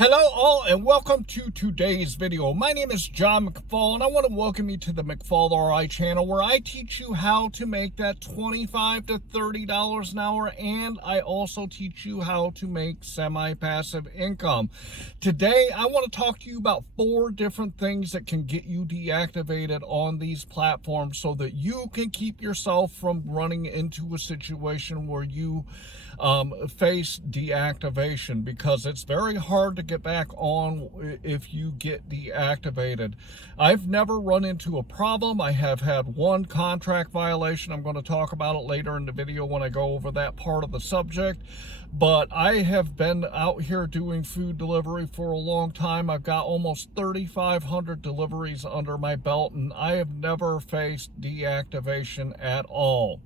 Hello all and welcome to today's video. My name is John McFall and I want to welcome you to the McFallRI channel where I teach you how to make that $25 to $30 an hour, and I also teach you how to make semi-passive income. Today I want to talk to you about 4 different things that can get you deactivated on these platforms so that you can keep yourself from running into a situation where you face deactivation, because it's very hard to get back on if you get deactivated. I've never run into a problem. I have had one contract violation. I'm going to talk about it later in the video when I go over that part of the subject. But I have been out here doing food delivery for a long time. I've got almost 3,500 deliveries under my belt, and I have never faced deactivation at all.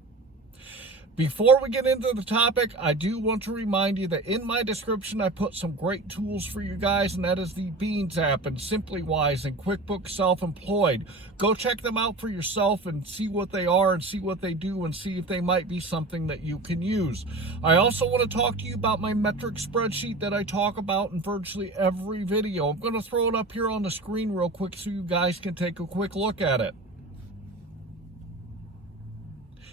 Before we get into the topic, I do want to remind you that in my description, I put some great tools for you guys, and that is the Beans app and SimplyWise and QuickBooks Self-Employed. Go check them out for yourself and see what they are and see what they do and see if they might be something that you can use. I also want to talk to you about my metric spreadsheet that I talk about in virtually every video. I'm going to throw it up here on the screen real quick so you guys can take a quick look at it.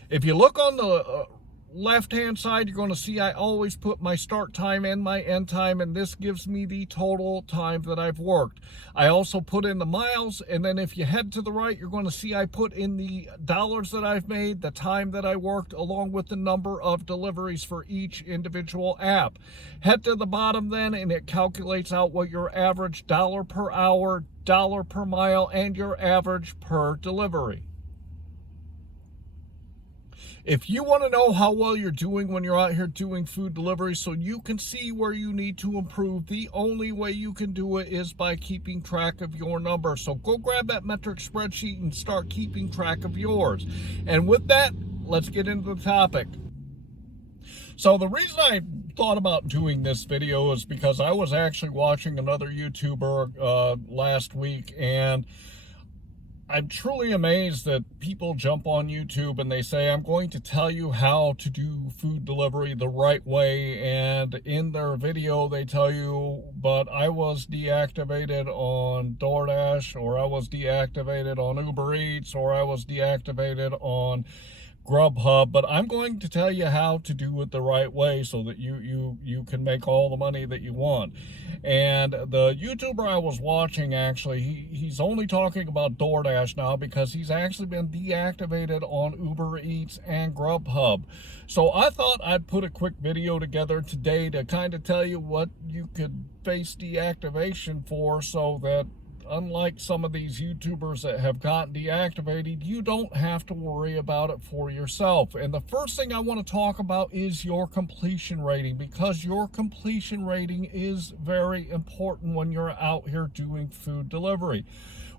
If you look on the left-hand side, you're going to see I always put my start time and my end time, and this gives me the total time that I've worked. I also put in the miles, and then if you head to the right, you're going to see I put in the dollars that I've made, the time that I worked, along with the number of deliveries for each individual app. Head to the bottom then, and it calculates out what your average dollar per hour, dollar per mile, and your average per delivery. If you want to know how well you're doing when you're out here doing food delivery so you can see where you need to improve, the only way you can do it is by keeping track of your numbers. So go grab that metric spreadsheet and start keeping track of yours. And with that, let's get into the topic. So the reason I thought about doing this video is because I was actually watching another YouTuber last week, and I'm truly amazed that people jump on YouTube and they say, I'm going to tell you how to do food delivery the right way. And in their video, they tell you, but I was deactivated on DoorDash, or I was deactivated on Uber Eats, or I was deactivated on Grubhub, but I'm going to tell you how to do it the right way so that you can make all the money that you want. And the YouTuber I was watching, actually, he's only talking about DoorDash now because he's actually been deactivated on Uber Eats and Grubhub. So I thought I'd put a quick video together today to kind of tell you what you could face deactivation for, so that unlike some of these YouTubers that have gotten deactivated, you don't have to worry about it for yourself. And the first thing I want to talk about is your completion rating, because your completion rating is very important when you're out here doing food delivery.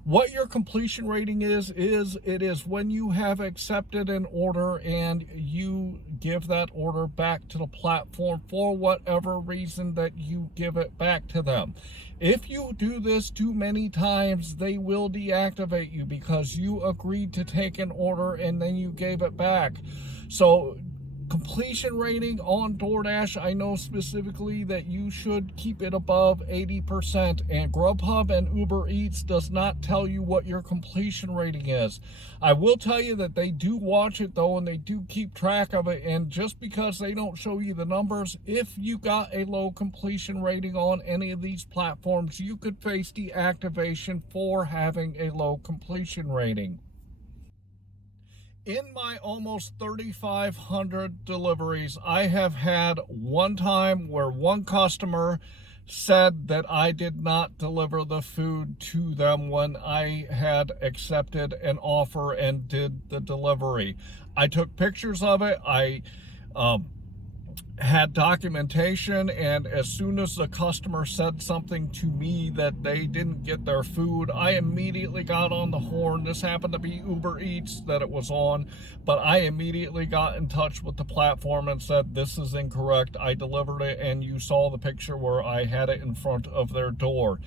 What your completion rating is it is when you have accepted an order and you give that order back to the platform for whatever reason that you give it back to them. If you do this too many times, they will deactivate you because you agreed to take an order and then you gave it back. So completion rating on DoorDash, I know specifically that you should keep it above 80%, and Grubhub and Uber Eats does not tell you what your completion rating is. I will tell you that they do watch it though, and they do keep track of it, and just because they don't show you the numbers, if you got a low completion rating on any of these platforms, you could face deactivation for having a low completion rating. In my almost 3,500 deliveries, I have had one time where one customer said that I did not deliver the food to them when I had accepted an offer and did the delivery. I took pictures of it. I had documentation, and as soon as the customer said something to me that they didn't get their food, I immediately got on the horn. This happened to be Uber Eats that it was on, but I immediately got in touch with the platform and said, this is incorrect. I delivered it, and you saw the picture where I had it in front of their door.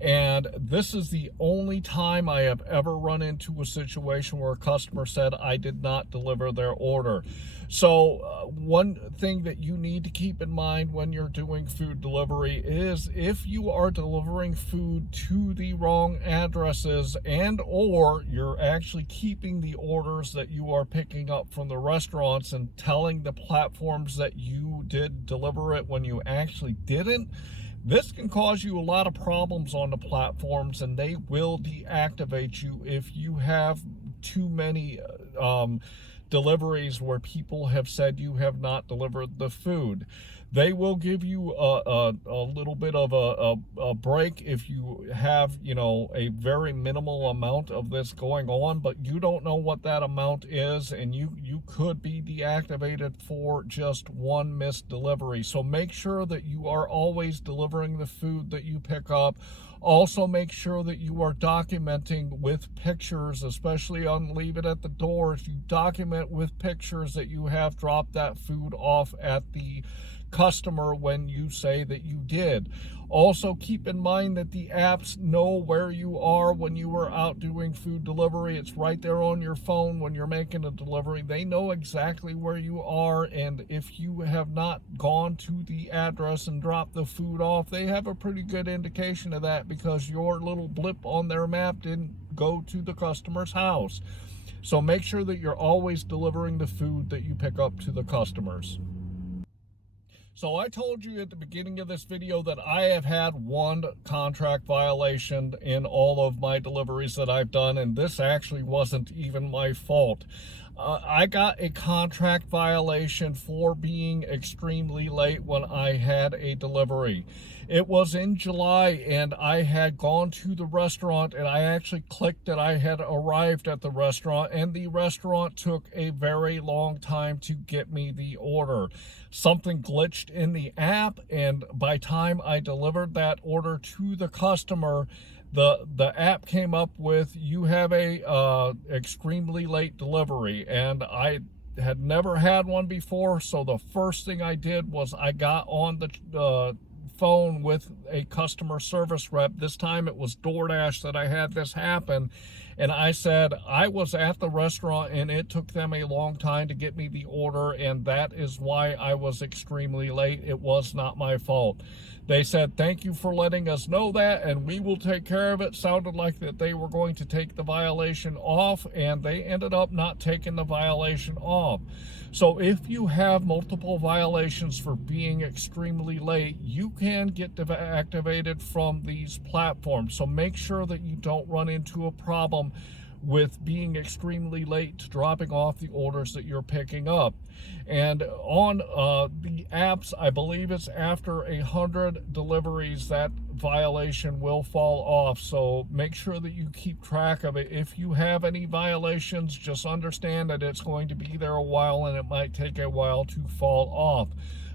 And this is the only time I have ever run into a situation where a customer said I did not deliver their order. So one thing that you you need to keep in mind when you're doing food delivery is if you are delivering food to the wrong addresses and or you're actually keeping the orders that you are picking up from the restaurants and telling the platforms that you did deliver it when you actually didn't, this can cause you a lot of problems on the platforms, and they will deactivate you if you have too many deliveries where people have said you have not delivered the food. They will give you a little bit of a break if you have, a very minimal amount of this going on, but you don't know what that amount is, and you could be deactivated for just one missed delivery. So make sure that you are always delivering the food that you pick up. Also, make sure that you are documenting with pictures, especially on Leave It at the Door. If you document with pictures that you have dropped that food off at the customer when you say that you did. Also, keep in mind that the apps know where you are when you are out doing food delivery. It's right there on your phone when you're making a delivery. They know exactly where you are, and if you have not gone to the address and dropped the food off, they have a pretty good indication of that because your little blip on their map didn't go to the customer's house. So make sure that you're always delivering the food that you pick up to the customers. So I told you at the beginning of this video that I have had one contract violation in all of my deliveries that I've done, and this actually wasn't even my fault. I got a contract violation for being extremely late when I had a delivery. It was in July, and I had gone to the restaurant, and I actually clicked that I had arrived at the restaurant, and the restaurant took a very long time to get me the order. Something glitched in the app, and by time I delivered that order to the customer, the app came up with, you have a extremely late delivery, and I had never had one before. So the first thing I did was I got on the phone with a customer service rep. This time it was DoorDash that I had this happen, and I said I was at the restaurant and it took them a long time to get me the order, and that is why I was extremely late. It was not my fault. They said, thank you for letting us know that, and we will take care of it. Sounded like that they were going to take the violation off, and they ended up not taking the violation off. So if you have multiple violations for being extremely late, you can get deactivated from these platforms. So make sure that you don't run into a problem with being extremely late to dropping off the orders that you're picking up. And on the apps, I believe it's after 100 deliveries that violation will fall off. So make sure that you keep track of it. If you have any violations, just understand that it's going to be there a while and it might take a while to fall off.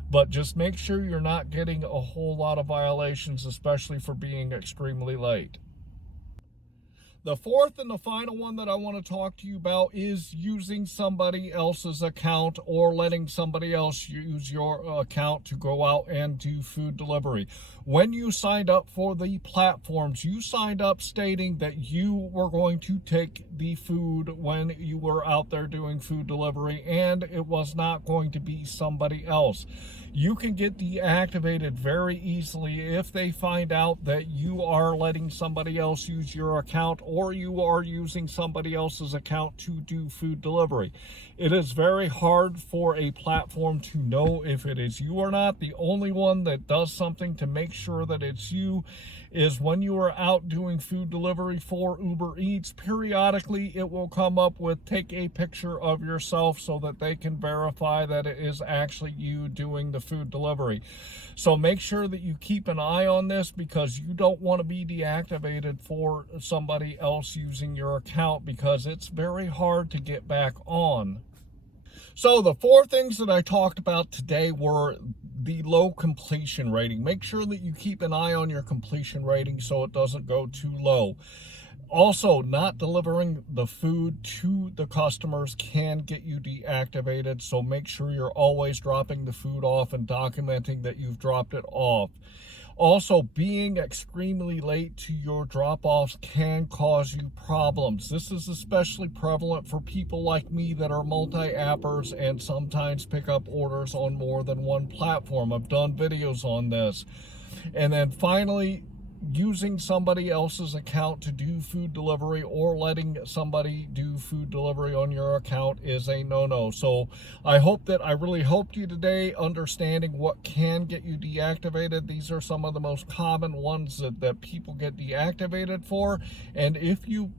But just make sure you're not getting a whole lot of violations, especially for being extremely late. The fourth and the final one that I want to talk to you about is using somebody else's account or letting somebody else use your account to go out and do food delivery. When you signed up for the platforms, you signed up stating that you were going to take the food when you were out there doing food delivery, and it was not going to be somebody else. You can get deactivated very easily if they find out that you are letting somebody else use your account or you are using somebody else's account to do food delivery. It is very hard for a platform to know if it is you or not. The only one that does something to make sure that it's you is when you are out doing food delivery for Uber Eats. Periodically, it will come up with take a picture of yourself so that they can verify that it is actually you doing the food delivery. So make sure that you keep an eye on this, because you don't want to be deactivated for somebody else using your account, because it's very hard to get back on. So the four things that I talked about today were the low completion rating. Make sure that you keep an eye on your completion rating so it doesn't go too low. Also, not delivering the food to the customers can get you deactivated, so make sure you're always dropping the food off and documenting that you've dropped it off. Also, being extremely late to your drop-offs can cause you problems. This is especially prevalent for people like me that are multi-appers and sometimes pick up orders on more than one platform. I've done videos on this. And then finally, using somebody else's account to do food delivery or letting somebody do food delivery on your account is a no-no. So I really helped you today understanding what can get you deactivated. These are some of the most common ones that people get deactivated for. And if you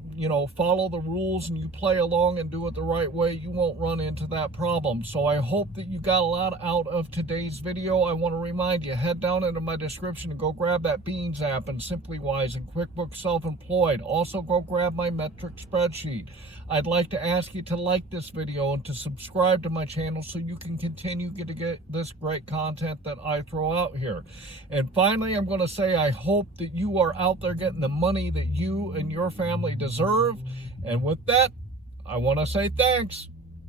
follow the rules and you play along and do it the right way, you won't run into that problem. So I hope that you got a lot out of today's video. I want to remind you, head down into my description and go grab that Beans app and SimplyWise and QuickBooks Self-Employed. Also go grab my metric spreadsheet. I'd like to ask you to like this video and to subscribe to my channel so you can continue to get this great content that I throw out here. And finally, I'm going to say I hope that you are out there getting the money that you and your family deserve. And with that, I want to say thanks.